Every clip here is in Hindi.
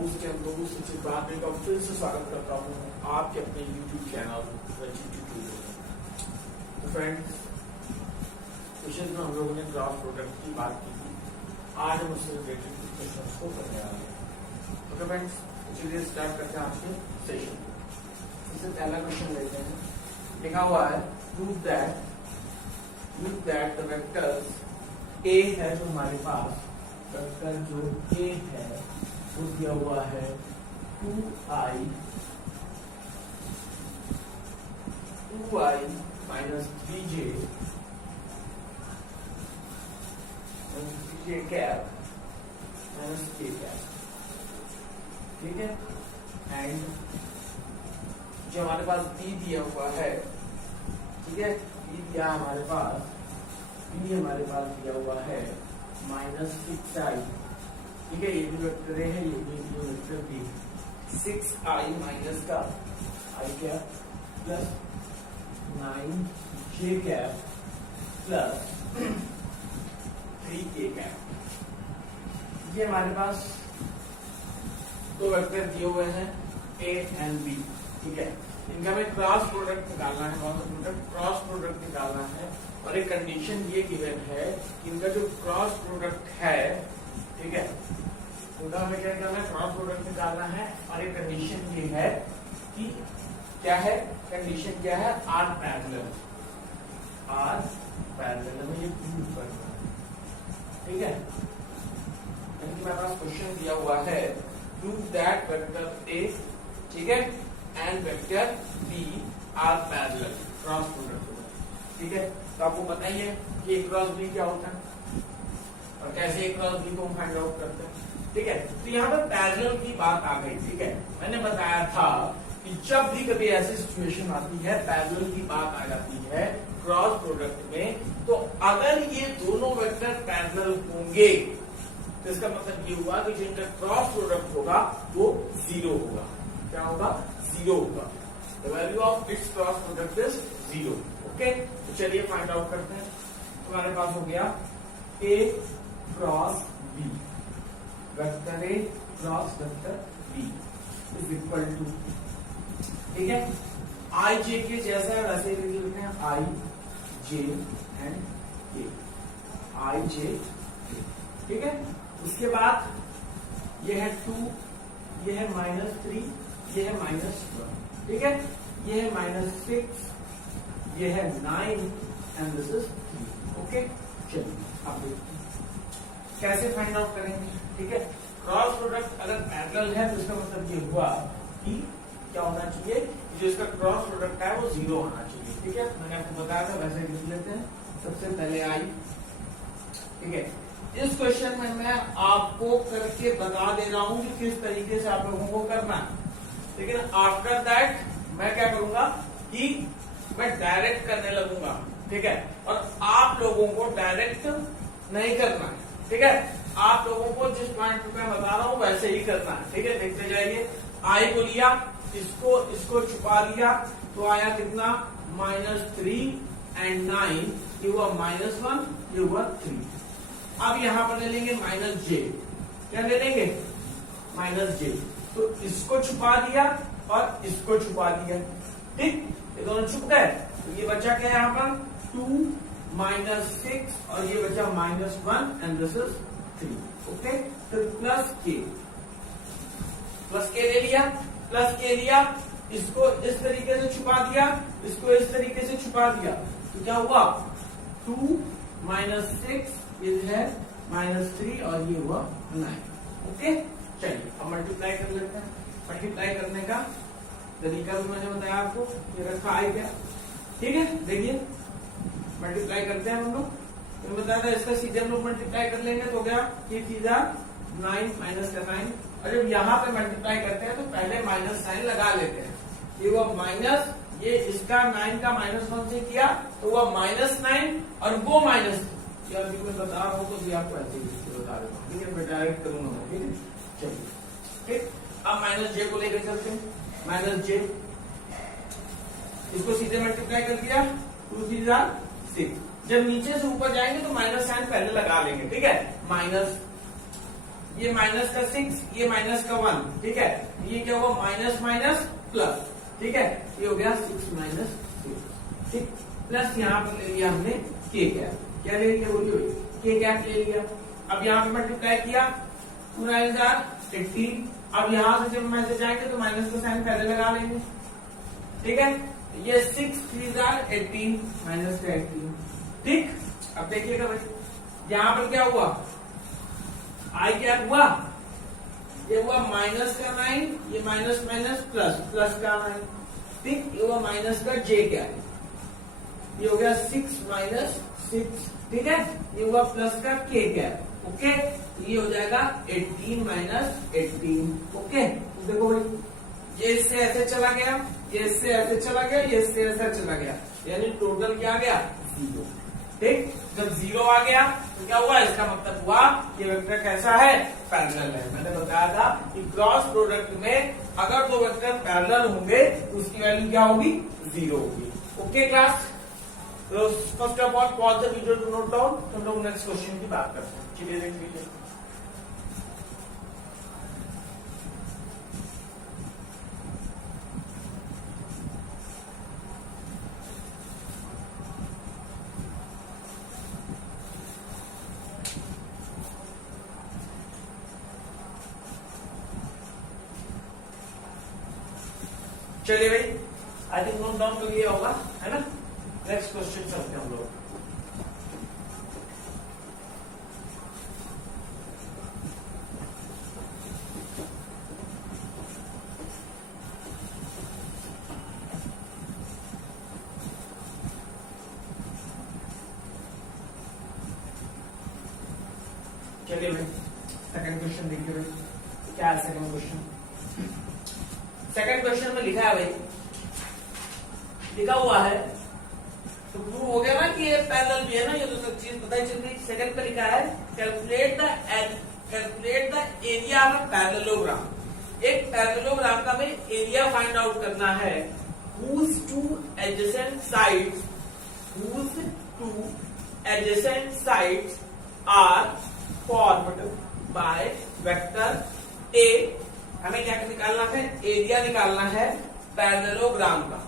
दोस्त के अंदर सूचित बात का फिर से स्वागत करता हूँ आपके अपने YouTube चैनल ट्यूटोरियल में। तो फ्रेंड्स, सेशन में हम लोगों ने ग्राफ प्रोडक्ट की बात की थी। आज हम उससे रिलेटेड कुछ क्वेश्चंस को करने वाले हैं। ओके फ्रेंड्स, चलिए स्टार्ट करते हैं आज के सेशन। सबसे पहला क्वेश्चन लेते हैं। लिखा हुआ है prove that the vectors A है जो हमारे पास वेक्टर जो A है वो दिया हुआ है 2i minus 3j cap minus k cap, ठीक है। एंड जो हमारे पास B दिया हुआ है, ठीक है, B दिया हमारे पास दिया हुआ है -6i, ठीक है। ये भी वेक्टर है, ये भी वेक्टर B। 6i माइनस का i cap plus 9j cap plus 3k cap, ये हमारे पास दो वेक्टर दिए हुए हैं A एंड B, ठीक है। इनका हमें क्रॉस प्रोडक्ट निकालना है, क्रॉस प्रोडक्ट निकालना है। और एक कंडीशन ये गिवन है कि इनका जो क्रॉस प्रोडक्ट है, ठीक है, उनका हमें क्या करना है, क्रॉस प्रोडक्ट निकालना है। और एक कंडीशन ये है कि क्या है, कंडीशन क्या है, आर पैरेलल हमें ये प्रूव करना है, ठीक है। यानी मेरे पास क्वेश्चन दिया हुआ है प्रूव दैट वेक्टर A, ठीक है, and vector B are parallel, cross product होगा, ठीक है। तो आपको पता ही है कि A क्रॉस B क्या होता है और कैसे A क्रॉस B को हम फाइंड आउट करते हैं, ठीक है। तो यहाँ पर पैरेलल की बात आ गई, ठीक है। मैंने बताया था कि जब भी कभी ऐसी सिचुएशन आती है, पैरेलल की बात आ जाती है क्रॉस प्रोडक्ट में, तो अगर ये दोनों वेक्टर पैरेलल होंगे तो इसका मतलब ये हुआ कि जिनका क्रॉस प्रोडक्ट होगा वो 0 होगा। क्या होगा? 0 होगा। The value of its cross product is 0। Okay, तो चलिए फाइंड आउट करते हैं। हमारे पास हो गया A cross B, vector A cross vector B is equal to, ठीक है, I J के जैसा है वैसे ही लिख लेते हैं, I J and K, I J K, ठीक है। उसके बाद ये है 2, ये है -3, ये है -1, ठीक है, ये है -6, ये है 9 एंड दिस इज 3। ओके, चलिए अब देखते हैं कैसे फाइंड आउट करेंगे, ठीक है। क्रॉस प्रोडक्ट अगर पैरेलल है तो इसका मतलब ये हुआ कि क्या होना चाहिए, जो इसका क्रॉस प्रोडक्ट है वो 0 होना चाहिए, ठीक है। मैंने आपको बताया था, वैसे लिख लेते हैं। सबसे पहले I, ठीक है। इस क्वेश्चन में मैं आपको करके बता दे रहा हूं कि किस तरीके से आप लोगों को करना है, लेकिन आफ्टर दैट मैं क्या करूंगा कि मैं डायरेक्ट करने लगूंगा, ठीक है। और आप लोगों को डायरेक्ट नहीं करना है, ठीक है। आप लोगों को जिस पॉइंट पे मैं बता रहा हूं वैसे ही करना है, ठीक है। देखते जाइए, I को लिया, इसको छुपा दिया, तो आया कितना, -3 एंड 9, ये हुआ -1, ये हुआ 3। अब यहां पर ले लेंगे -j, क्या ले लेंगे, -j, तो इसको छुपा दिया और इसको छुपा दिया, ठीक, ये दोनों छुप गए। तो ये बचा क्या यहाँ पर, 2 -6 और ये बचा -1 एंड दिस इज 3। ओके, तो प्लस के ले लिया, इसको इस तरीके से छुपा दिया, इसको इस तरीके से छुपा दिया, तो क्या हुआ, 2 -6 ये है -3 और ये हुआ 9। ओके, चलिए अब मल्टीप्लाई कर लेते हैं। मल्टीप्लाई करने का तरीका भी मैंने बताया आपको, ये रखा है क्या, ठीक है। देखिए मल्टीप्लाई करते हैं हम लोग, तो बताया था इसका सीधे हम लोग मल्टीप्लाई कर लेंगे तो क्या, ये सीधा 9 माइनस का 9। और जब यहाँ पे मल्टीप्लाई करते हैं तो पहले माइनस साइन लगा लेते हैं। ये वो माइनस, ये इसका 9 का -1 से किया तो वह -9 और वो माइनस, अभी मैं बता रहा हूँ तो भी आपको ऐसे ही बता देता हूँ, ठीक है। मैं डायरेक्ट करूंगा, ठीक है। चलिए, ठीक, अब -j को लेकर चलते हैं। -j, इसको सीधे मल्टीप्लाई कर दिया, 2 3 6। जब नीचे से ऊपर जाएंगे तो माइनस साइन पहले लगा लेंगे, ठीक है। माइनस ये माइनस का 6, ये माइनस का 1, ठीक है। ये क्या हुआ, माइनस माइनस प्लस, ठीक है। ये हो गया 6 माइनस 6, ठीक। प्लस यहाँ पर ले लिया हमने के कैप, क्या ले लिया बोलिए, के कैप ले लिया। अब यहाँ पे मल्टीप्लाई किया, 2 9 18। अब यहाँ से जब मैं से जाएंगे तो माइनस का साइन पहले लगा लेंगे, ठीक है। ये 6 3 18 माइनस का 18, ठीक। अब देखिएगा भाई, यहाँ पर क्या हुआ, आई क्या हुआ, ये हुआ माइनस का 9, ये माइनस माइनस प्लस, प्लस का 9, ठीक। ये हुआ माइनस का जे क्या, ये हो गया 6 माइनस 6, ठीक है। ये हुआ प्लस का के क्या, ओके। ये हो जाएगा 18 माइनस 18, ओके। तो देखो भाई, ये इससे ऐसे चला गया, ये इससे ऐसे चला गया, ये इससे ऐसे चला गया, यानी टोटल क्या आ गया, 0, ठीक। जब 0 आ गया तो क्या हुआ, इसका मतलब हुआ कि वेक्टर कैसा है, पैरेलल है। मैंने बताया था कि क्रॉस प्रोडक्ट में अगर दो वेक्टर पैरेलल होंगे तो उसकी वैल्यू क्या होगी, 0 होगी, ओके क्लास। तो first of all pause the video to note down, हम लोग नेक्स्ट क्वेश्चन की बात करते हैं। चलिए देख लीजिए। चलिए भाई, आई थिंक नोट डाउन कर लिया होगा, है ना। नेक्स्ट क्वेश्चन चलते हैं हम लोग। चलिए भाई, सेकंड क्वेश्चन देखिए भाई, क्या है सेकंड क्वेश्चन। सेकंड क्वेश्चन में लिखा है भाई, लिखा हुआ है तो प्रूव हो गया ना कि ये पैरेलल भी है ना, ये तो सब चीज पता ही चल गई। सेकंड पे लिखा है calculate the area of parallelogram. एक पैरेललोग्राम का हमें एरिया फाइंड आउट करना है, whose two adjacent sides are formed by vector A। हमें क्या निकालना है, एरिया निकालना है पैरेललोग्राम का।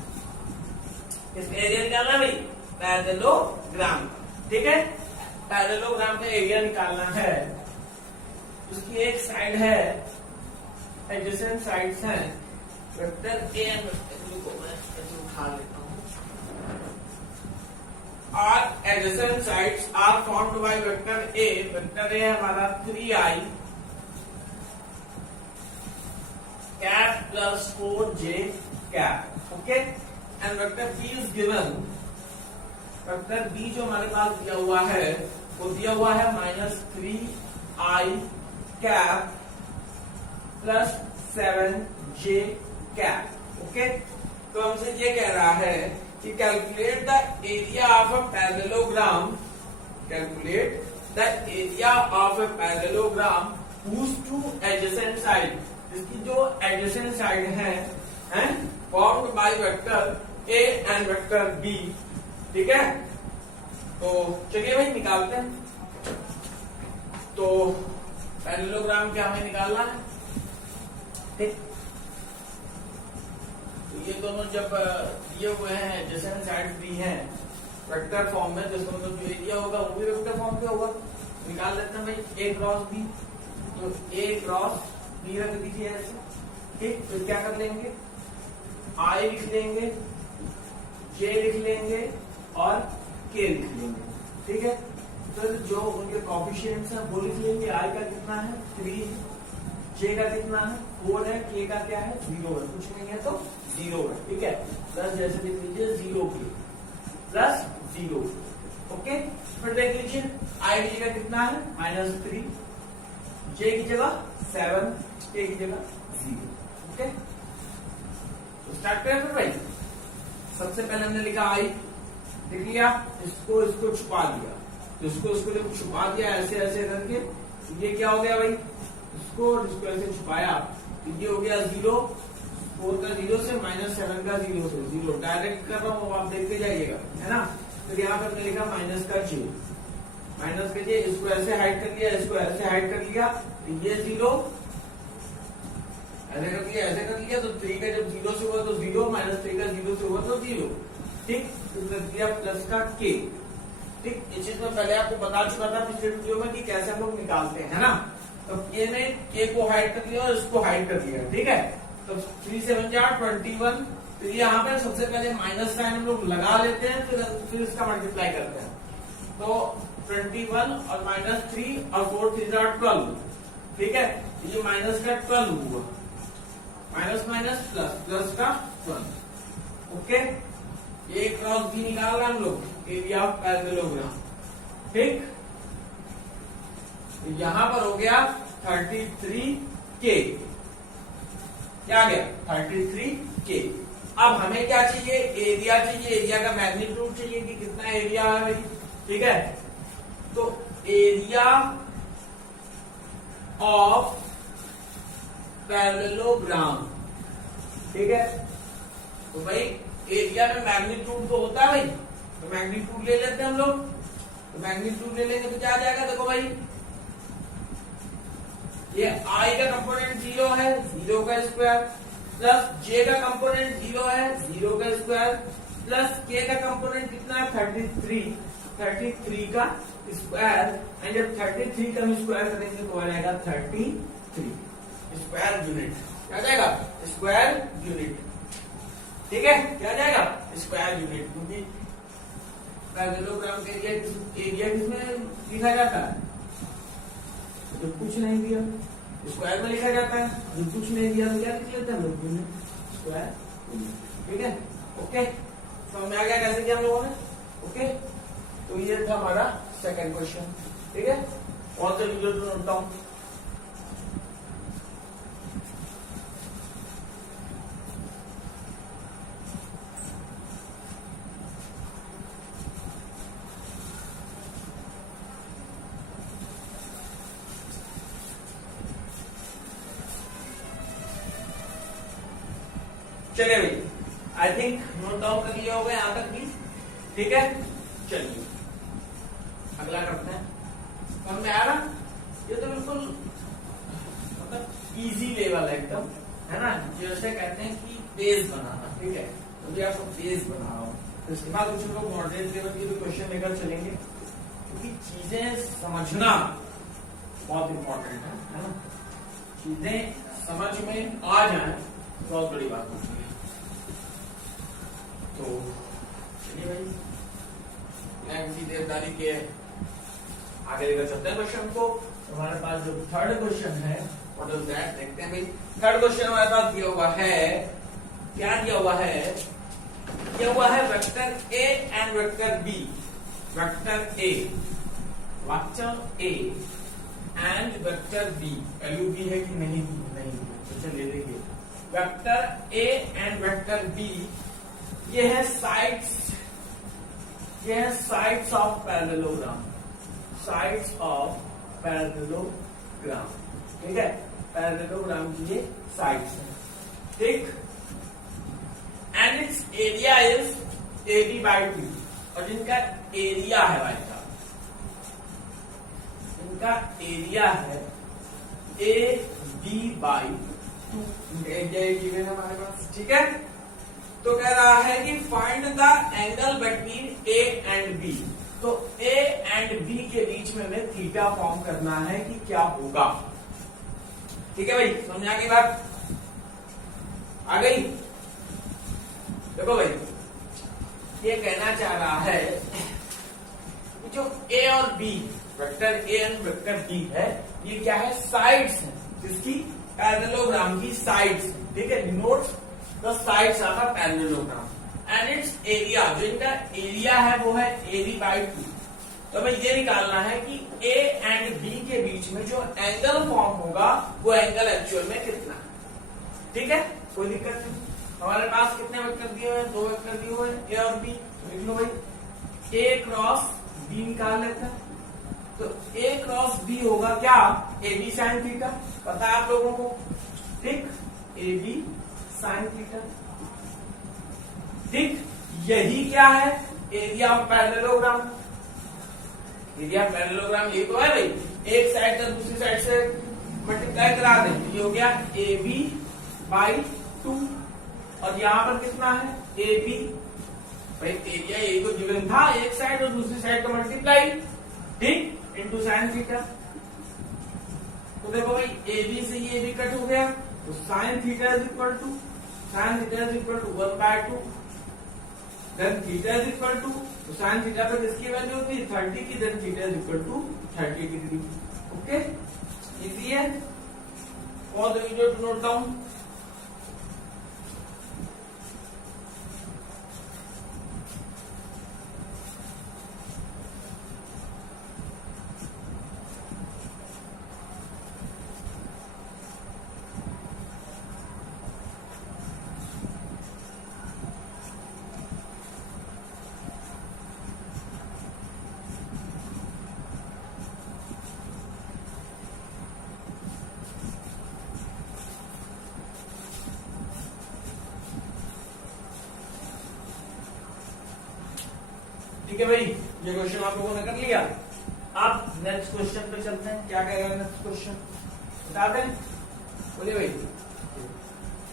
इसका एरिया निकालना भाई, पैरेललोग्राम का, ठीक है। पैरेललोग्राम का एरिया निकालना है, उसकी एक साइड है, एडजेसेंट साइड्स हैं vector A and vector B को मैं उठा लेता हूं। और adjacent sides are formed by vector A. Vector A हमारा 3i cap plus 4j cap, okay. And vector B is given, vector B जो हमारे पास दिया हुआ है वो दिया हुआ है -3i cap plus 7j cap, okay. तो हमसे ये कह रहा है कि calculate the area of a parallelogram, calculate the area of a parallelogram whose two adjacent side, इसकी जो एडजेसेंट साइड हैं formed by vector A and vector B, ठीक है। तो चलिए भाई निकालते हैं। तो पैरेललोग्राम क्या हमें निकालना है, ठीक। तो ये दोनों जब दिए हुए हैं, एडजेसेंट साइड दी हैं वेक्टर फॉर्म में, तो इसका मतलब जो एरिया होगा वो भी वेक्टर फॉर्म पे होगा। निकाल लेते हैं भाई, ए क्रॉस बी। तो ए क्रॉस बी रख दीजिए ऐसे, ठीक। तो क्या कर लेंगे, आई लिख लेंगे, जे लिख लेंगे और के लिख लेंगे, ठीक है। तो जो उनके कॉफिशिएंट्स हैं वो लिख लेंगे। आई का कितना है 3, जे का कितना है 4 है, के का क्या है 0 है, कुछ नहीं है तो 0 है, ठीक है। प्लस जैसे लिख लीजिए 0 के प्लस 0, ओके। फिर देख लीजिए आई की जगह कितना है -3, जे की जगह 7, के की जगह 0, ओके। तो स्टार्ट करें फिर भाई। सबसे पहले हमने लिखा आई, लिख लिया, इसको छुपा दिया, तो इसको जब छुपा दिया ऐसे ऐसे करके, तो ये क्या हो गया भाई, इसको ऐसे छुपाया तो ये हो गया 0, 4 का 0 से -7 का 0 से 0, डायरेक्ट कर रहा हूँ, आप देखते जाइएगा, है ना। तो यहाँ पर हमने लिखा -j, इसको ऐसे हाइड कर लिया, इसको ऐसे हाइड कर लिया, ये 0 ऐसे कर दिया, ऐसे कर लिया, तो 3 का जब 0 से हुआ तो 0, -3 का 0 से हुआ तो 0। ठीक, तो कर दिया प्लस का k। ठीक, इस चीज में पहले आपको बता चुका था पिछले वीडियो में कि कैसे हम लोग निकालते हैं, है ना। तो k में k को हाइड कर लिया और इसको हाइड कर लिया, ठीक है। तो 3 7 21, तो यहाँ पे सबसे पहले माइनस साइन हम लोग लगा लेते हैं, फिर इसका मल्टीप्लाई करते हैं। तो 21 और -3 और 4 3 12, ठीक है। ये माइनस का 12 हुआ, माइनस माइनस प्लस, प्लस का 12। ओके, ये क्रॉस भी निकाल रहे हम लोग, एरिया ऑफ पैरेललोग्राम। ठीक, तो यहां पर हो गया 33k, क्या गया 33k। अब हमें क्या चाहिए, एरिया चाहिए, एरिया का मैग्नीट्यूड चाहिए कि कितना एरिया है भाई, ठीक है। तो एरिया ऑफ पैरेललोग्राम, ठीक है। तो भाई एरिया में मैग्नीट्यूड तो होता है भाई, तो मैग्नीट्यूड ले लेते हैं हम लोग। तो मैग्नीट्यूड ले लेंगे तो क्या आ जाएगा, देखो भाई ये i का कंपोनेंट 0 है, 0 का स्क्वायर, प्लस j का कंपोनेंट 0 है, 0 का स्क्वायर, प्लस k का कंपोनेंट कितना है 33 का स्क्वायर। एंड जब 33 का हम स्क्वायर करेंगे तो आ जाएगा 33 स्क्वायर यूनिट, क्या जाएगा स्क्वायर यूनिट, ठीक है। क्या जाएगा स्क्वायर यूनिट, क्योंकि पैरेललोग्राम का एरिया किसमें लिखा जाता है, तो कुछ नहीं दिया स्क्वायर में लिखा जाता है, जो कुछ नहीं दिया तो क्या लिख लेते हैं हम लोग यूनिट, स्क्वायर यूनिट, ठीक है। ओके, समझ में आ गया कैसे किया हम लोगों ने। ओके, तो ये था हमारा सेकंड क्वेश्चन, ठीक है। और तो वीडियो तो नोट डाउन। चलिए भाई, आई थिंक नोट डाउन कर लिया होगा यहां तक भी, ठीक है। चलिए अगला करते हैं। समझ में आ रहा, ये तो बिल्कुल मतलब इजी लेवल है एकदम, है ना। जैसे कहते हैं कि बेस बनाना, ठीक है। तो ये आपको बेस बना रहा हूं, तो इसके बाद कुछ लोग मॉडरेट लेवल की भी क्वेश्चन लेकर चलेंगे, क्योंकि चीजें समझना बहुत इंपॉर्टेंट है ना। चीजें समझ में आ जाए बहुत बड़ी बात होती है। तो चलिए भाई, मैं किसी देवदारी के आगे लेकर चलते हैं क्वेश्चन को। हमारे पास जो थर्ड क्वेश्चन है व्हाट इज दैट, देखते हैं भाई। थर्ड क्वेश्चन हमारे पास दिया हुआ है, क्या दिया हुआ है, दिया हुआ है vector A and vector B. Vector A and vector B, value B है कि नहीं, नहीं तो चलिए देखिए, vector A and vector B, ये है sides of parallelogram, sides of parallelogram, ठीक है। पैरेललोग्राम की ये साइड्स है, ठीक। And it's area is AB/2, और जिनका एरिया है भाई साहब, इनका एरिया है AB/2, एरिया हमारे पास, ठीक है। तो कह रहा है कि find the angle between A and B. तो ए एंड बी के बीच में हमें थीटा फॉर्म करना है कि क्या होगा, ठीक है भाई। समझ आ गई बात, आ गई। देखो भाई, ये कहना चाह रहा है कि जो ए और B, vector A and vector B है, ये क्या है, साइड्स है, जिसकी पैरेललोग्राम की साइड्स, ठीक है। Notes the sides of a parallelogram and it's area, जो इनका एरिया है वो है AB/2। तो हमें ये निकालना है कि ए एंड बी के बीच में जो एंगल फॉर्म होगा वो एंगल एक्चुअल में कितना, ठीक है। कोई दिक्कत नहीं। हमारे पास कितने वेक्टर दिए हुए हैं, 2 वेक्टर दिए हुए हैं, ए और बी। लिख लो भाई, ए क्रॉस बी निकाल लेते हैं। तो ए क्रॉस बी होगा क्या, AB sin थीटा, पता है आप लोगों को, ठीक। AB sin थीटा, ठीक। यही क्या है, area of parallelogram. Area of parallelogram ये तो है भाई, एक साइड से दूसरी साइड से मल्टीप्लाई करा दें, ये हो गया ए बी बाई 2 और यहाँ पर कितना है ए बी, भाई एरिया ए को गिवन था एक साइड और दूसरी साइड का मल्टीप्लाई, ठीक, इनटू साइन थीटा। तो देखो भाई ए बी से ये भी कट हो गया, तो sine theta is equal to 1/2, then theta is equal to, तो साइन थीटा पे किसकी वैल्यू होती है 30 की, then theta is equal to 30 degree. Okay, easy है, pause the video to note down. ठीक है भाई, ये क्वेश्चन आप लोगों ने कर लिया। अब नेक्स्ट क्वेश्चन पे चलते हैं, क्या कहेगा नेक्स्ट क्वेश्चन बता दें, बोलिए भाई,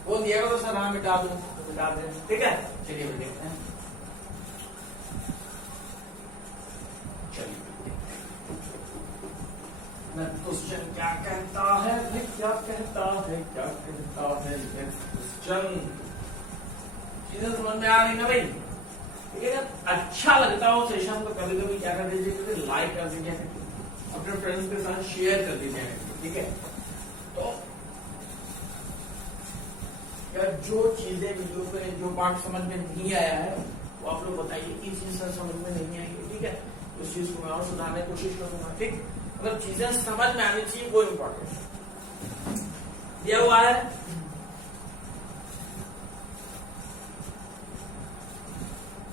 बोल दिया तो सर हाँ मिटा दूं तो मिटा दें, ठीक है। चलिए भाई देखते हैं, चलिए नेक्स्ट क्वेश्चन क्या कहता है भाई, क्या कहता है, क्या कहता है नेक्स्ट क्वेश्चन। चीजें समझ में आ रही ना भाई, ठीक है। अच्छा लगता हो सेशन तो कभी कभी क्या कर दीजिए, लाइक कर दीजिए, अपने फ्रेंड्स के साथ शेयर कर दीजिए, ठीक है। तो यार जो चीजें वीडियो पे जो पार्ट समझ में नहीं आया है वो आप लोग बताइए कि चीज समझ में नहीं आई है, ठीक है। उस चीज को मैं और सुधारने की कोशिश करूंगा, ठीक। मतलब चीजें समझ में आनी चाहिए, वो इम्पोर्टेंट दिया हुआ है।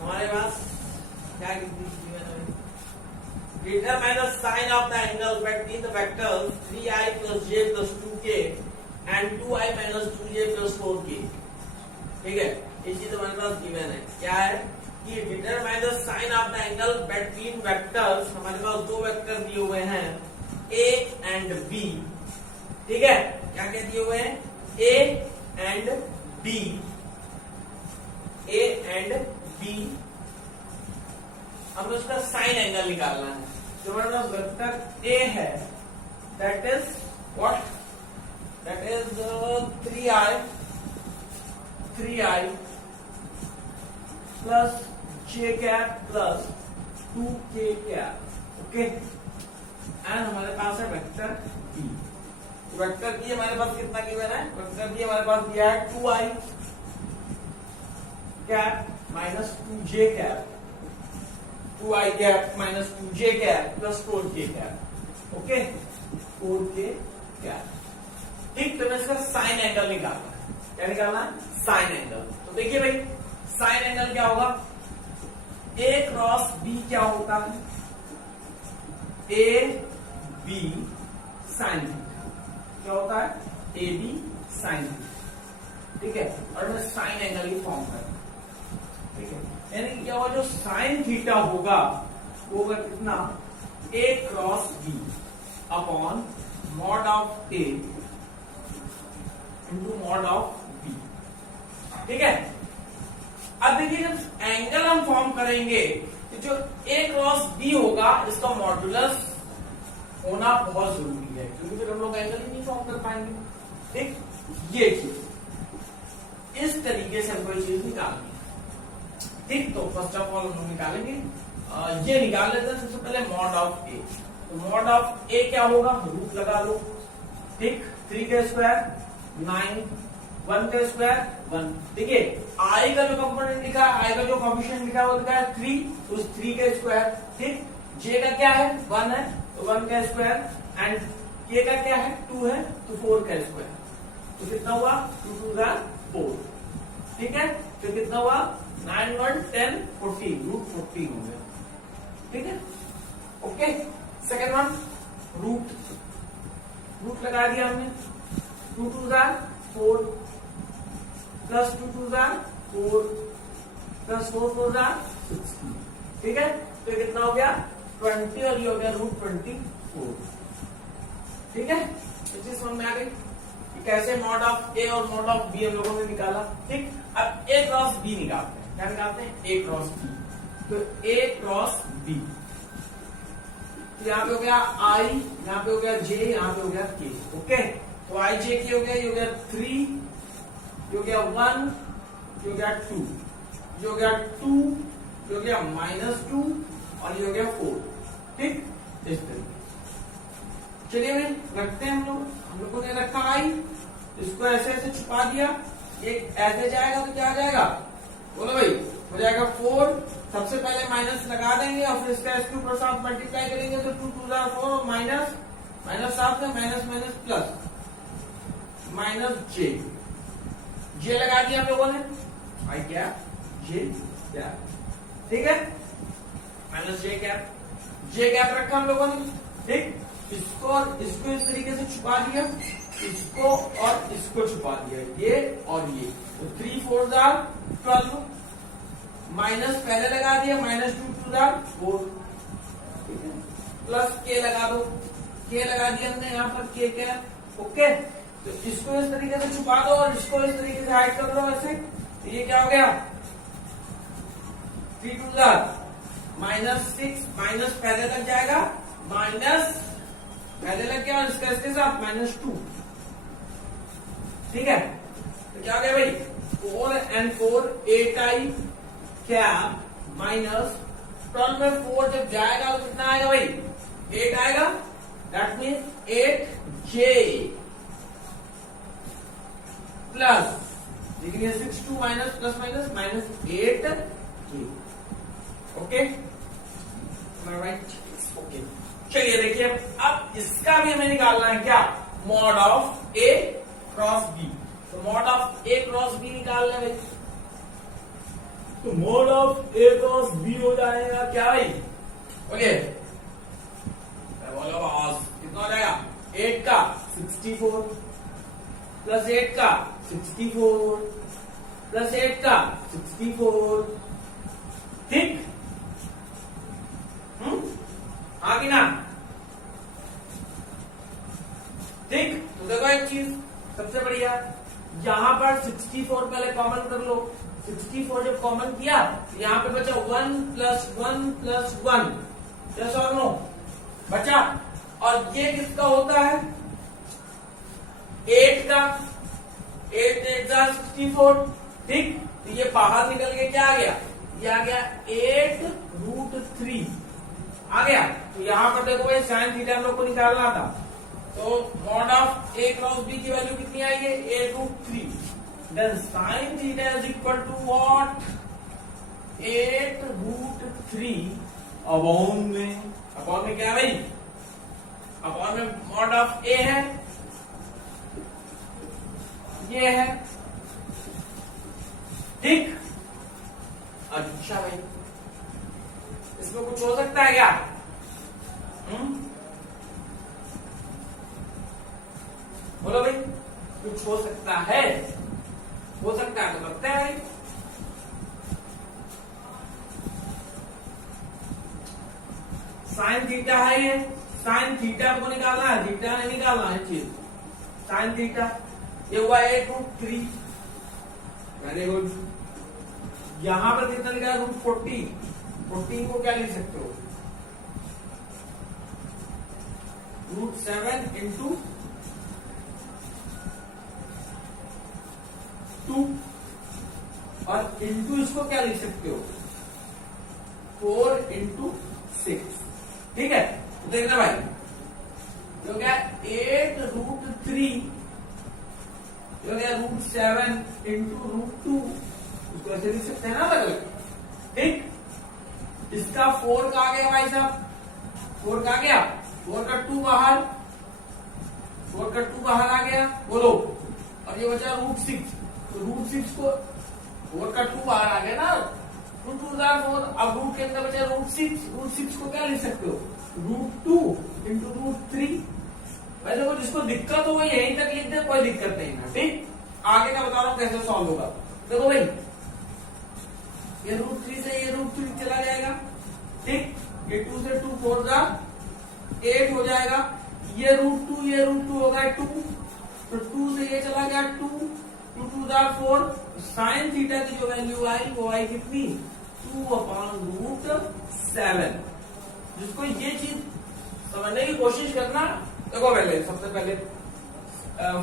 हमारे पास क्या determine the sine of the angle between the vectors 3i plus j plus 2k and 2i minus 2j plus 4k, ठीक है। ये चीज हमारे पास गिवन है, क्या है कि determine the sine of the angle between vectors, हमारे पास दो वेक्टर दिए हुए हैं a एंड b, ठीक है। क्या क्या दिए हुए हैं a and b, a and b, हमें उसका साइन एंगल निकालना है। जो हमारे पास वेक्टर a है that is what, that is 3i plus j cap plus 2k cap, okay. And हमारे पास है वेक्टर b, वेक्टर b हमारे पास कितना गिवन है, वेक्टर b हमारे पास दिया है 2i cap minus 2j cap, 2i cap minus 2j cap plus 4k cap, okay, 4k cap, ठीक। तो मैं इसका साइन एंगल निकालना है, क्या निकालना है साइन एंगल। तो देखिए भाई साइन एंगल क्या होगा, a क्रॉस b क्या होता है, a b साइन थीटा, क्या होता है a b साइन थीटा, ठीक है। और मैं साइन एंगल ही फॉर्म कर, ठीक है। यानी क्या होगा, जो साइन थीटा होगा वो होगा कितना a cross b upon mod of a into mod of b, ठीक है। अब देखिए जब एंगल हम फॉर्म करेंगे तो जो a क्रॉस b होगा इसका मॉड्यूलस होना बहुत जरूरी है, क्योंकि फिर हम लोग एंगल ही नहीं फॉर्म कर पाएंगे, ठीक। ये चीज इस तरीके से हमको चीज निकालनी है, ठीक। तो फर्स्ट ऑफ ऑल हम लोग निकालेंगे, ये निकाल लेते हैं सबसे पहले मॉड ऑफ ए। तो मॉड ऑफ ए क्या होगा, रूट लगा लो, ठीक। 3 का स्क्वायर 9, 1 का स्क्वायर 1, देखिए आई का जो कंपोनेंट लिखा है, आई का जो कोएफिशिएंट लिखा है वो लिखा है 3, तो उस 3 का स्क्वायर, ठीक। जे का क्या है 1 है, तो 1 का स्क्वायर, एंड के का क्या है 2 है, तो 4 का स्क्वायर, तो कितना हुआ 2 2 4, ठीक है। तो कितना हुआ 9 1 10 14, रूट 14 हो गया, ठीक है, ओके। सेकेंड वन रूट लगा दिया हमने, 2 2 4 प्लस 2 2 4 प्लस 4 4 16, ठीक है। तो कितना हो गया 20 और ये हो गया रूट 24, ठीक है। ये चीज समझ में आ गई कि कैसे मॉड ऑफ ए और मॉड ऑफ बी हम लोगों ने निकाला। ठीक, अब ए क्रॉस बी निकालते हैं। क्या निकालते हैं? ए क्रॉस बी। तो ए क्रॉस बी, यहाँ पे हो गया आई, यहाँ पे हो गया जे, यहाँ पे हो गया के। ओके, तो आई जे के हो गया, ये हो गया 3, ये हो गया 1, ये हो गया 2, ये हो गया 2, ये हो गया -2 और ये हो गया 4। ठीक, इस तरीके। चलिए भाई रखते हैं हम लोगों ने रखा आई, इसको ऐसे ऐसे छुपा दिया, एक ऐसे जाएगा तो क्या आ जाएगा? बोलो भाई, हो जाएगा 4। सबसे पहले माइनस लगा देंगे और फिर इसका स्क्यू पर साथ मल्टीप्लाई करेंगे तो 2 2 4 और माइनस साथ में माइनस प्लस जे लगा दिया हम लोगों ने। आई क्या? जे क्या? ठीक है, जे कैप रखा हम लोगों ने। ठीक, इसको और इसको इस तरीके से छुपा दिया, इसको और इसको छुपा दिया, ये और ये। तो 3 4 12, माइनस पहले लगा दिया, -2 2 4, ठीक है, प्लस के लगा दो, के लगा दिया हमने यहाँ पर, के क्या? ओके, तो इसको इस तरीके से छुपा दो और इसको इस तरीके से हाइड कर दो ऐसे। तो ये क्या हो गया? 3 2 -6, माइनस पहले लग जाएगा, माइनस पहले लग गया और इसका इसके साथ -2। ठीक है, तो क्या हो गया भाई? 4 and 4 8i कैप माइनस 12 में 4 जब जाएगा तो कितना आएगा भाई? 8 आएगा। दैट मीन्स 8j प्लस, लेकिन ये 6 2 minus plus minus -8j। Okay, right? Okay, चलिए देखिए अब इसका भी हमें निकालना है। क्या? Mod of A cross B. तो mod of A cross B निकालना है। तो mod of A cross B हो जाएगा क्या भाई? ओके, बोलो बॉस, कितना हो जाएगा? 8 का 64 प्लस 8 का 64 प्लस 8 का 64। ठीक, हाँ कि ना? ठीक, तो देखो एक चीज सबसे बढ़िया, यहां पर 64 पहले कॉमन कर लो। 64 जब कॉमन किया तो यहां पे बचा 1 + 1 + 1, यस और नो बचा। और ये किसका होता है? 8 का, 8 8 64। ठीक, तो ये बाहर निकल के क्या आ गया? ये आ गया 8√3 आ गया। तो यहां पर देखो ये साइन थीटा हम लोग को निकालना था। तो mod of A cross B की वैल्यू कितनी आई है? 8√3। Then sine theta is equal to what? 8√3 upon में क्या भाई? अपॉन में मॉड ऑफ ए है, ये है। ठीक, अच्छा भाई, इसमें कुछ हो सकता है क्या? बोलो भाई, कुछ हो सकता है? हो सकता है तो लगता है भाई। साइन थीटा है, ये साइन थीटा को निकालना है, थीटा नहीं निकालना है चीज। साइन थीटा ये हुआ 8√3। Very good. यहां पर कितना निकाला? √14। 14 को क्या लिख सकते हो? √7 × 2 और इंटू इसको क्या लिख सकते हो? 4 × 6। ठीक है, तो देखना भाई, जो क्या 8√3 जो क्या √7 × √2, उसको ऐसे लिख सकते हैं ना अलग अलग। ठीक, इसका 4 का आ गया भाई साहब, 4 का आ गया, 4 का 2 बाहर, 4 का 2 बाहर आ गया, बोलो। और ये बचा √6, तो √6 को 4 का 2 बाहर आ गया ना, 2 2 4। अब रूट के अंदर बचा √6 को क्या लिख सकते हो? √2 × √3। भाई देखो, जिसको दिक्कत हो यहीं तक लिख दे, कोई दिक्कत नहीं है। ठीक, आगे का बता रहा हूं कैसे सॉल्व होगा। देखो भाई, ये √3 से ये √3 चला जाएगा। ठीक, ये 2 से 2 4 8 हो जाएगा। ये √2 हो गया 2, तो 2 से ये चला गया 2, 2 2 4, साइन थीटा की जो वैल्यू आई वो आई कितनी 2/√7। जिसको ये चीज समझने की कोशिश करना, देखो पहले सबसे पहले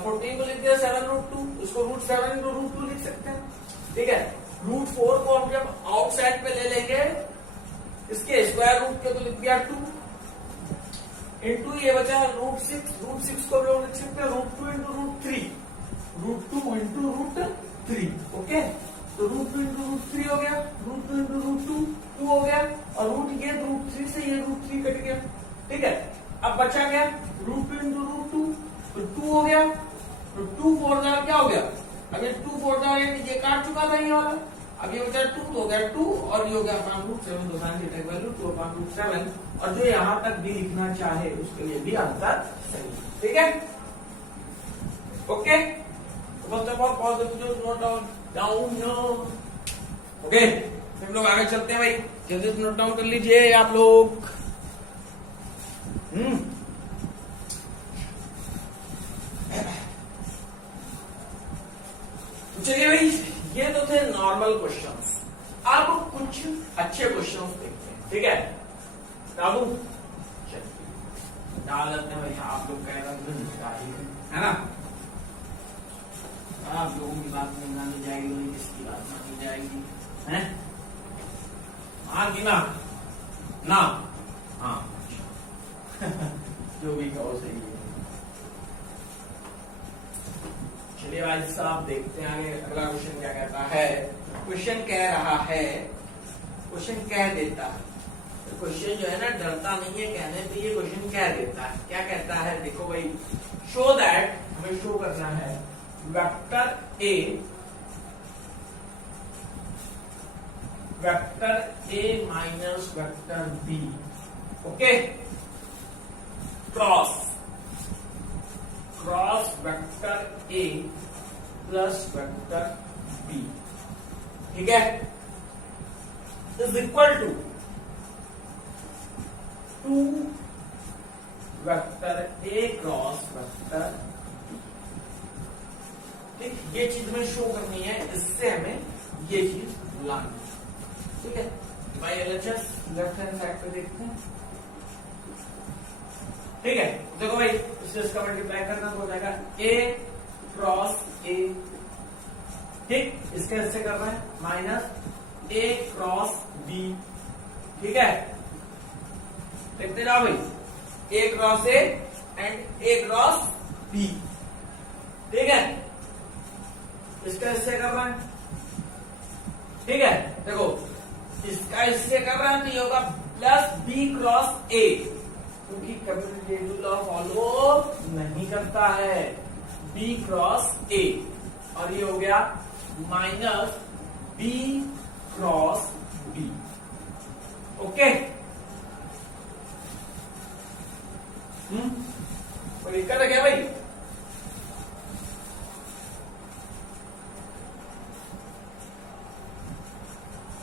14 को लिख दिया 7√2, इसको √7 को √2 लिख सकते हैं, ठीक है। √4 को हम जब आउटसाइड पे ले लेंगे इसके स्क्वायर रूट के, तो लिख दिया 2 इंटू ये बचा √6 को भी हम लिख सकते हैं √2 इंटू √3, √2 इंटू √3, ओके। तो √2 इंटू √3 हो गया, √2 इंटू √2 2 हो गया, और रूट ये √3 से ये √3 कट गया, ठीक है। अब बचा क्या √2 इंटू √2, तो 2 हो गया, तो 2 4 जा क्या हो गया, अब ये 2 4 जा ये काट चुका था ये वाला, अब ये बचा 2 तो हो गया 2, और ये हो गया √7, तो साइन थीटा की वैल्यू 2/√7, और जो यहां तक भी लिखना चाहे उसके लिए भी आंसर सही, ठीक है, okay. First of all pause the note down, okay. हम लोग आगे चलते हैं भाई, जल्दी से नोट डाउन कर लीजिए आप लोग। चलिए भाई, ये तो थे नॉर्मल क्वेश्चंस, अब कुछ अच्छे क्वेश्चंस देखते हैं, ठीक है। डालू डाल देते हैं भाई, आप लोग कह रहे है ना, आप लोगों की बात नहीं मानी जाएगी, नहीं किसकी बात मानी जाएगी, है हाँ कि ना ना, हाँ जो भी कहो सही है। चलिए भाई साहब देखते हैं आगे अगला क्वेश्चन क्या कहता है। क्वेश्चन कह रहा है, क्वेश्चन कह देता है, तो क्वेश्चन जो है ना डरता नहीं है कहने पे, ये क्वेश्चन कह देता है। क्या कहता है देखो भाई, शो दैट, हमें शो करना है vector A minus vector B, okay, cross vector A plus vector B, ठीक है, is equal to 2 vector A cross vector B, ठीक। ये चीज हमें शो करनी है, इससे हमें ये चीज लानी, ठीक है भाई। एलएचएस लेफ्ट हैंड साइड पे देखते हैं, ठीक है। देखो भाई, इसका मल्टीप्लाई करना तो हो जाएगा A क्रॉस A, ठीक, इसका इससे करना है माइनस A क्रॉस B, ठीक है। देखते जाओ भाई, A cross A and A cross B, ठीक है, इसका इससे करना है, ठीक है। देखो इसका इससे कर रहा है तो ये होगा प्लस B क्रॉस A, क्योंकि कम्यूटेटिव लॉ फॉलो नहीं करता है, B क्रॉस A, और ये हो गया minus B cross B, okay. कोई दिक्कत है क्या भाई?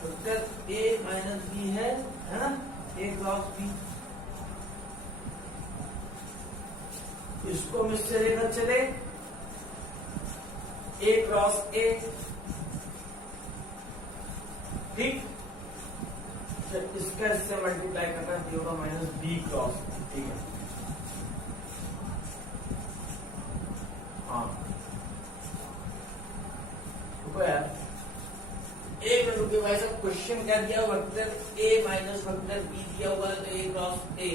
वेक्टर A माइनस B है ना, A क्रॉस B, इसको हम इससे लेकर चले A क्रॉस A, ठीक, इसका इससे मल्टीप्लाई करना है, होगा माइनस B क्रॉस, ठीक है, हाँ यार एक मिनट रुकिए भाई साहब, क्वेश्चन क्या दिया, vector A minus vector B दिया हुआ है, तो A क्रॉस A,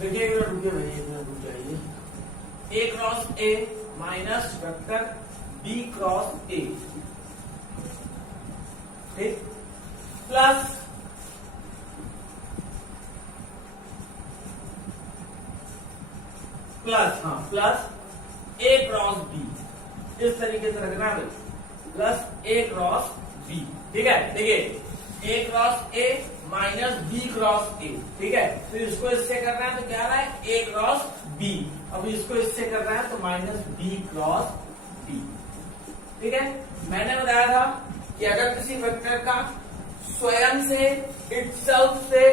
देखिए एक मिनट रुकिए भाई, एक मिनट रुक जाइए। A cross A minus vector B cross A, ठीक, plus plus A cross B, इस तरीके से रखना है, प्लस A क्रॉस B, ठीक है। देखिए A cross A minus B cross A, ठीक है। तो इसको इससे कर रहे हैं तो क्या आ रहा है ए क्रॉस बी, अब इसको इससे कर रहे हैं तो माइनस बी क्रॉस बी, ठीक है। मैंने बताया था कि अगर किसी वेक्टर का स्वयं से इटसेल्फ से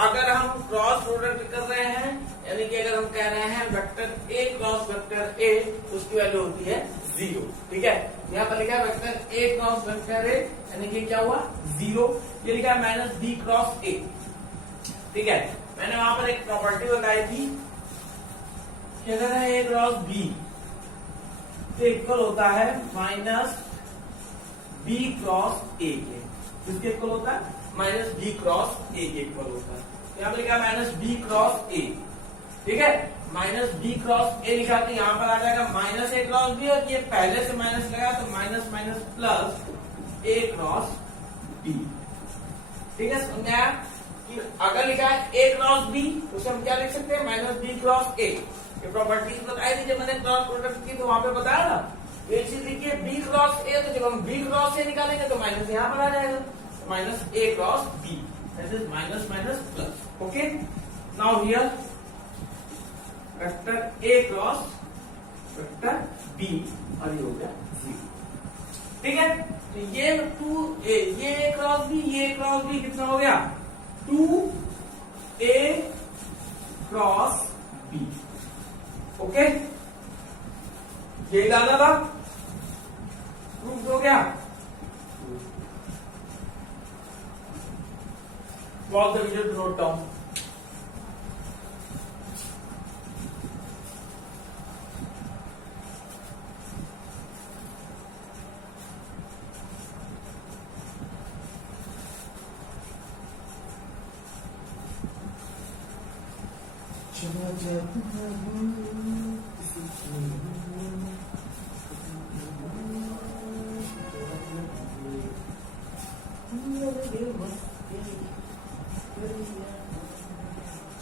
अगर हम क्रॉस प्रोडक्ट कर रहे हैं, यानी कि अगर हम कह रहे हैं vector A cross vector A, उसकी वैल्यू होती है 0, ठीक है। यहाँ पर लिखा है vector A cross vector A, यानी कि क्या हुआ 0। ये लिखा है माइनस बी क्रॉस ए, ठीक है। मैंने वहां पर एक प्रॉपर्टी बताई थी कि अगर है ए क्रॉस बी तो इक्वल होता है माइनस बी क्रॉस ए के, किसके इक्वल होता है माइनस बी क्रॉस ए के इक्वल होता है। यहाँ पर लिखा माइनस बी क्रॉस ए, ठीक है। माइनस बी क्रॉस ए लिखा तो यहाँ पर आ जाएगा माइनस ए क्रॉस बी, और ये पहले से माइनस लगा तो minus minus plus A cross B, ठीक है। समझाया कि अगर लिखा है ए क्रॉस बी तो उसे हम क्या लिख सकते हैं माइनस बी क्रॉस ए। ये प्रॉपर्टीज बताई थी जब मैंने क्रॉस प्रोडक्ट की, तो वहां पे बताया था ये चीज लिखिए बी क्रॉस ए, तो जब हम बी क्रॉस ए निकालेंगे तो माइनस यहाँ पर आ जाएगा minus A cross B, that is minus minus plus, okay. Now here vector A cross vector B, और ये हो गया 0, ठीक है। तो ये 2a, ये ए क्रॉस बी, ये क्रॉस बी कितना हो गया 2a क्रॉस बी, ओके। यही लाना था, प्रूफ हो गया। Pause the video to note down.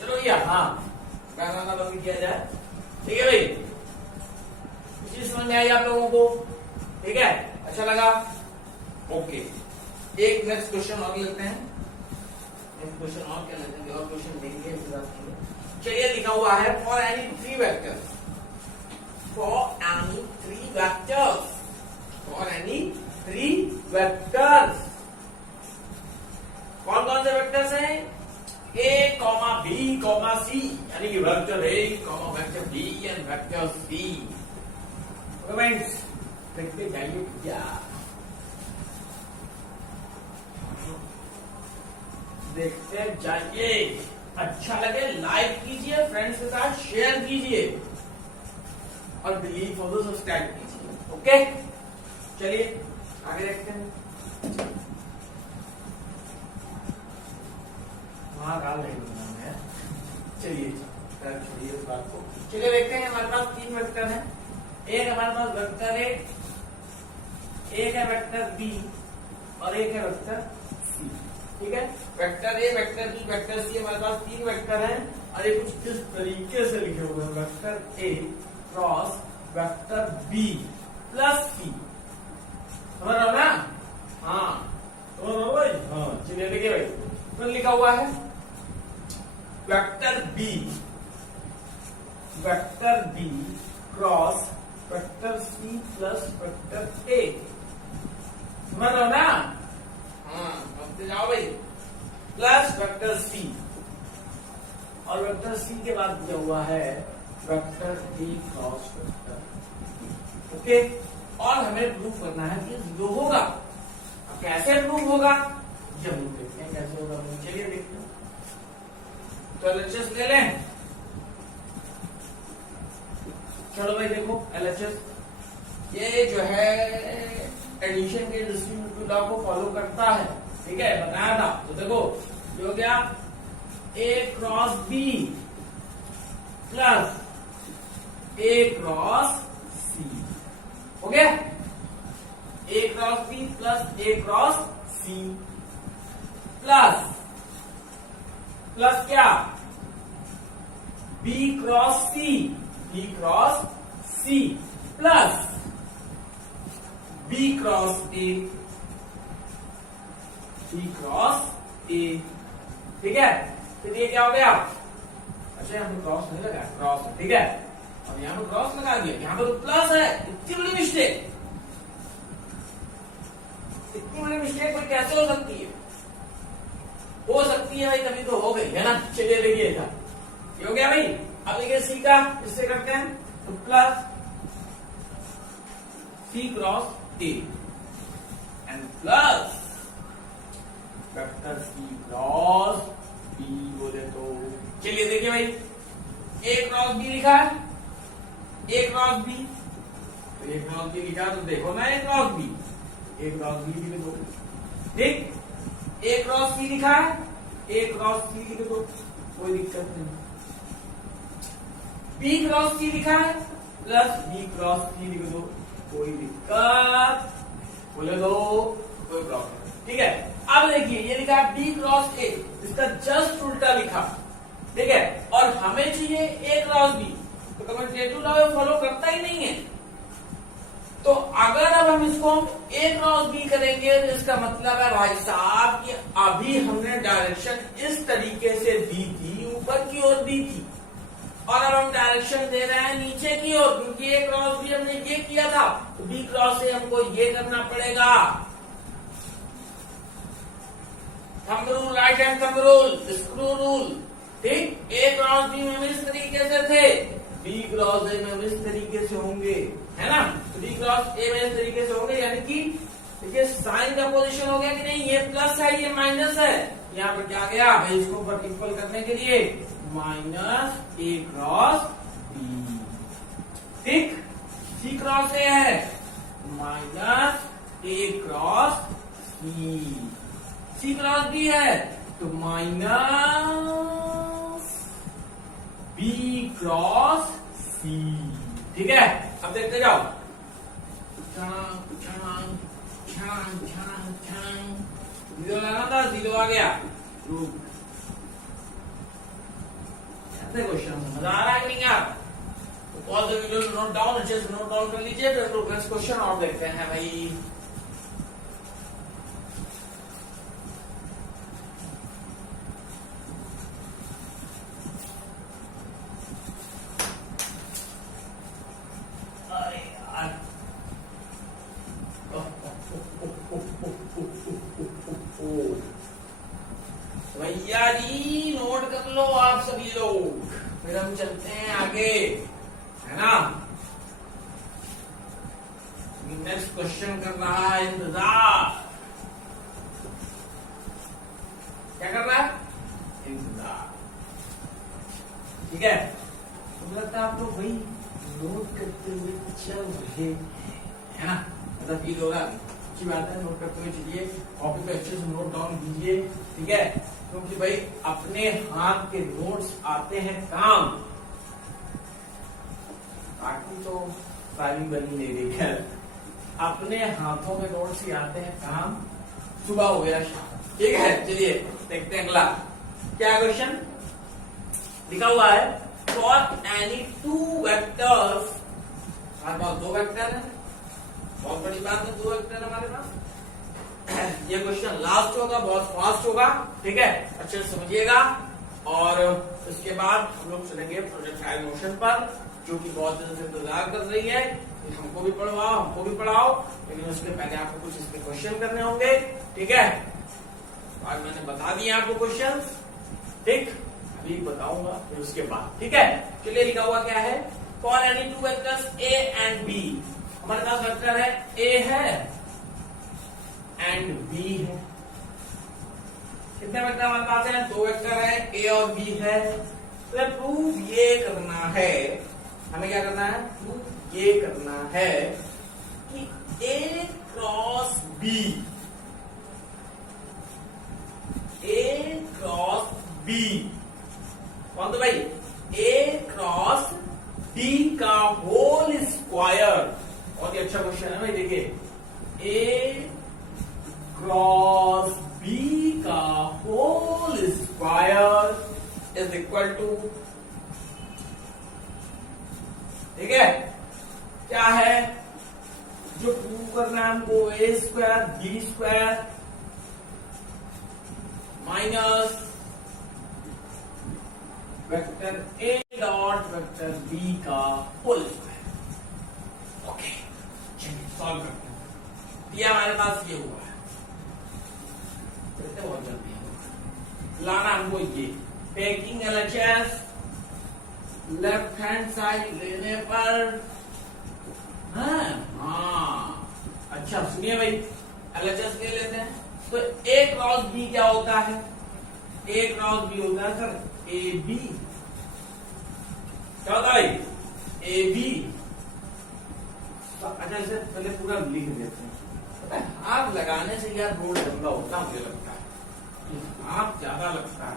चलो भैया, हाँ गाना बंद किया जाए, ठीक है भाई। चीज समझ में आई आप लोगों को, ठीक है, अच्छा लगा, ओके। एक नेक्स्ट क्वेश्चन और लेते हैं, नेक्स्ट क्वेश्चन और क्या लेते हैं, और क्वेश्चन देंगे फिर आप। चलिए लिखा हुआ है for any 3 vectors, for any 3 vectors, for any 3 vectors. कौन कौन से वेक्टर्स हैं a, b, c, यानी कि vector a, vector b and vector c। Comments देखते जाइए क्या, देखते जाइए। अच्छा लगे लाइक कीजिए, फ्रेंड्स के साथ शेयर कीजिए, और बिलीव फॉर द सब्सक्राइब कीजिए, ओके। चलिए आगे देखते हैं। चलिए छोड़िए इस बात को, चलिए देखते हैं। हमारे पास 3 वेक्टर हैं, एक हमारे पास वेक्टर ए, एक है वेक्टर बी, और एक है वेक्टर सी, ठीक है। Vector A, vector B, vector C, हमारे पास 3 वेक्टर हैं, और ये कुछ इस तरीके से लिखे हुए हैं, vector A cross vector B plus C, समझ रहे हो ना? हाँ समझ रहे हो भाई? हाँ चलिए देखिए भाई, तो लिखा हुआ है vector B cross vector C plus vector A, समझ रहे हो ना? हाँ समझते जाओ भाई, प्लस वेक्टर सी, और वेक्टर सी के बाद दिया हुआ है vector A cross vector, okay. और हमें प्रूफ करना है कि 0 होगा। अब कैसे प्रूफ होगा ये हम देखते हैं कैसे होगा, चलिए देखते हैं। तो एलएचएस ले लें, चलो भाई देखो एलएचएस, ये जो है एडिशन के डिस्ट्रीब्यूटिव लॉ को फॉलो करता है, ठीक है, बताया था। तो देखो जो हो गया A cross B plus A cross C, हो गया A cross B plus A cross C, plus क्या B cross C plus B cross A, B cross A. ठीक है, तो ये क्या हो गया? अच्छा यहाँ पे क्रॉस नहीं लगा, क्रॉस है, ठीक है। अब यहाँ पे क्रॉस लगा दिया, यहाँ पे तो प्लस है। इतनी बड़ी मिस्टेक, इतनी बड़ी मिस्टेक कोई कैसे हो सकती है? हो सकती है भाई, कभी तो हो गई है ना। चलिए देखिए था, ये हो गया भाई। अब देखिए सी का, इससे करते हैं तो plus C cross A and plus vector C cross B बोले तो। चलिए देखिए भाई, ए क्रॉस बी लिखा है, ए क्रॉस बी, तो ए क्रॉस बी लिखा है तो देखो ना, ए cross B, A cross B लिख दो। ठीक, ए क्रॉस सी लिखा है, ए क्रॉस सी लिख दो, कोई दिक्कत नहीं। बी क्रॉस सी लिखा है प्लस बी क्रॉस सी लिख दो, कोई दिक्कत, बोले दो, कोई प्रॉब्लम। ठीक है, अब देखिए ये लिखा है बी क्रॉस ए, इसका जस्ट उल्टा लिखा। ठीक है, और हमें चाहिए ए क्रॉस बी, तो कम्यूटेटिव लॉ फॉलो करता ही नहीं है। तो अगर अब हम इसको ए क्रॉस बी करेंगे तो इसका मतलब है भाई साहब कि अभी हमने डायरेक्शन इस तरीके से दी थी, ऊपर की ओर दी थी, और अब हम डायरेक्शन दे रहे हैं नीचे की ओर, क्योंकि ए क्रॉस बी हमने ये किया था, तो बी क्रॉस ए हमको ये करना पड़ेगा। Thumb rule, right hand thumb rule, screw rule. ठीक, ए क्रॉस बी में हम इस तरीके से थे, बी क्रॉस ए में हम इस तरीके से होंगे, है ना। तो बी क्रॉस ए में इस तरीके से होंगे, यानी कि देखिए साइन का पोजीशन हो गया कि नहीं, ये प्लस है ये माइनस है, यहाँ पर क्या गया भाई, इसको वर्टिकल करने के लिए माइनस ए क्रॉस बी। ठीक, सी क्रॉस ए है minus A cross C, C cross B है तो माइनस बी क्रॉस सी। ठीक है, अब देखते जाओ, जीरो लाना था, जीरो आ गया। क्वेश्चन समझ आ रहा है कि नहीं आप? तो all the video note down, अच्छे से नोट डाउन कर लीजिए, फिर नेक्स्ट क्वेश्चन और देखते हैं भाई। भैया जी नोट कर लो आप सभी लोग, फिर हम चलते हैं आगे, है ना। नेक्स्ट क्वेश्चन कर रहा है इंतजार, क्या कर रहा है? इंतजार। ठीक है, मुझे लगता है आप लोग भाई नोट करते हुए चल रहे, है ना, मतलब फील होगा। अच्छी बात है, नोट करते हुए चलिए, कॉपी पे अच्छे से नोट डाउन कीजिए। ठीक है, क्योंकि भाई अपने हाथ के नोट्स आते हैं काम, बाकी तो सारी बनी नहीं देखा, अपने हाथों में नोट्स ही आते हैं काम, सुबह हो गया शाम। ठीक है, चलिए देखते हैं अगला क्या क्वेश्चन लिखा हुआ है। फॉर एनी टू वेक्टर्स, हमारे पास दो वेक्टर है, बहुत बड़ी बात है, दो वेक्टर हमारे पास। ये क्वेश्चन लास्ट होगा, बहुत फास्ट होगा। ठीक है, अच्छे से समझिएगा, और इसके बाद हम लोग चलेंगे प्रोजेक्टाइल मोशन पर, जो कि बहुत दिन से इंतजार कर रही है। हमको भी पढ़वाओ, हमको भी पढ़ाओ, लेकिन उसके पहले आपको कुछ इसके क्वेश्चन करने होंगे। ठीक है, आज मैंने बता दिया आपको क्वेश्चन, ठीक, अभी बताऊंगा फिर उसके बाद। ठीक है, चलिए लिखा हुआ क्या है। For any two vectors A and B, हमारे पास वेक्टर है ए है एंड बी है। कितने वेक्टर हमारे पास है? दो वेक्टर है, ए और बी है। तो प्रूव ये करना है, हमें क्या करना है? प्रूव ये करना है कि A cross B, A cross B कौन? तो भाई ए क्रॉस बी का होल स्क्वायर। बहुत ही अच्छा क्वेश्चन है भाई, देखिए ए क्रॉस बी का whole square is equal to, ठीक है, क्या है जो प्रूव करना है हमको? ए स्क्वायर बी स्क्वायर लाना हमको ये taking LHS left hand side लेने पर हाँ अच्छा सुनिए भाई LHS ले लेते हैं तो A क्रॉस B क्या होता है? A क्रॉस B होता है सर AB क्या होता है AB। अच्छा इसे पहले पूरा लिख देते हैं। हाथ लगाने से यार रोड गंदा होता मुझे लगता है, हाथ ज्यादा लगता है,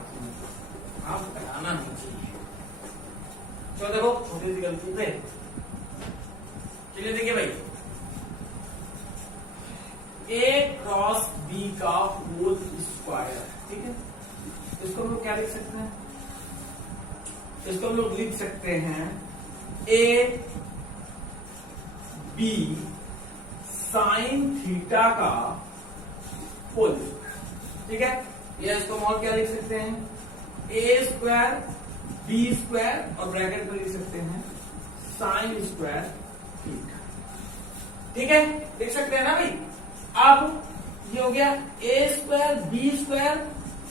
हाथ लगाना नहीं चाहिए। चलो देखो छोटी सी गलती से, चलिए देखिए भाई A क्रॉस B का होल स्क्वायर, ठीक है। इसको हम लोग क्या लिख सकते हैं? इसको हम लोग लिख सकते हैं A B साइन थीटा का होल, ठीक है। या इसको हम और क्या लिख सकते हैं? A स्क्वायर B स्क्वायर और ब्रैकेट में लिख सकते हैं साइन स्क्वायर थीटा, ठीक है। लिख सकते हैं ना भाई। अब ये हो गया A स्क्वायर B स्क्वायर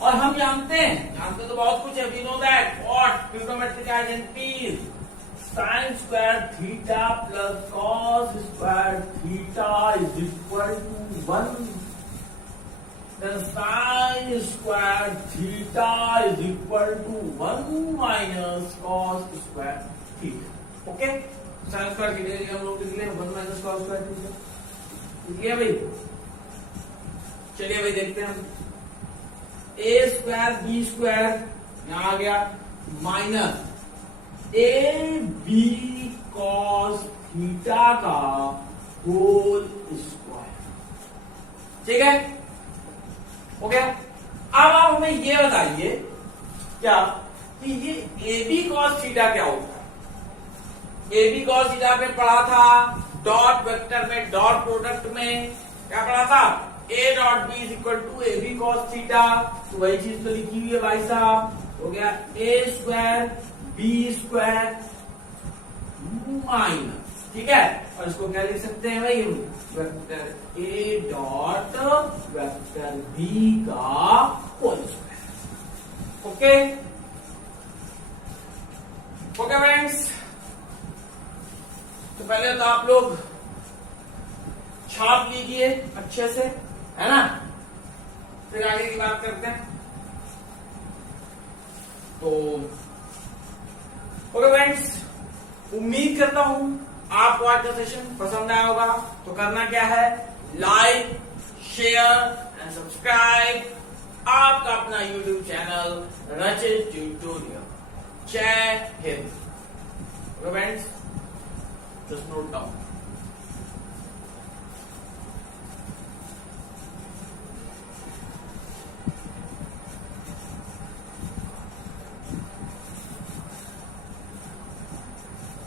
और हम जानते तो बहुत कुछ है। We know that what trigonometric identities sine square theta plus cos square theta is equal to 1, then sine square theta is equal to 1 minus cos square theta. Okay, sine square theta हम लोग लिख लें 1 माइनस कॉस स्क्वायर थीटा, ठीक है भाई। चलिए भाई देखते हैं हम A स्क्वायर B स्क्वायर यहां आ गया माइनस AB कॉस थीटा का होल स्क्वायर, ठीक है। हो गया। अब आप हमें ये बताइए क्या कि ये AB कॉस थीटा क्या होता है? AB कॉस थीटा में पढ़ा था डॉट वेक्टर में, डॉट प्रोडक्ट में क्या पढ़ा था? A dot B is equal to AB cos theta. तो वही चीज तो लिखी हुई है भाई साहब। हो गया A square B square minus, ठीक है। और इसको क्या लिख सकते हैं भाई? Vector A dot vector B का whole square. Okay okay friends, तो पहले तो आप लोग छाप लीजिए अच्छे से, है ना, फिर आगे की बात करते हैं। तो ओके फ्रेंड्स, उम्मीद करता हूं आपको आज का सेशन पसंद आया होगा। तो करना क्या है? लाइक शेयर एंड सब्सक्राइब आपका अपना YouTube चैनल रचित ट्यूटोरियल। जय Hind. Friends, just note down.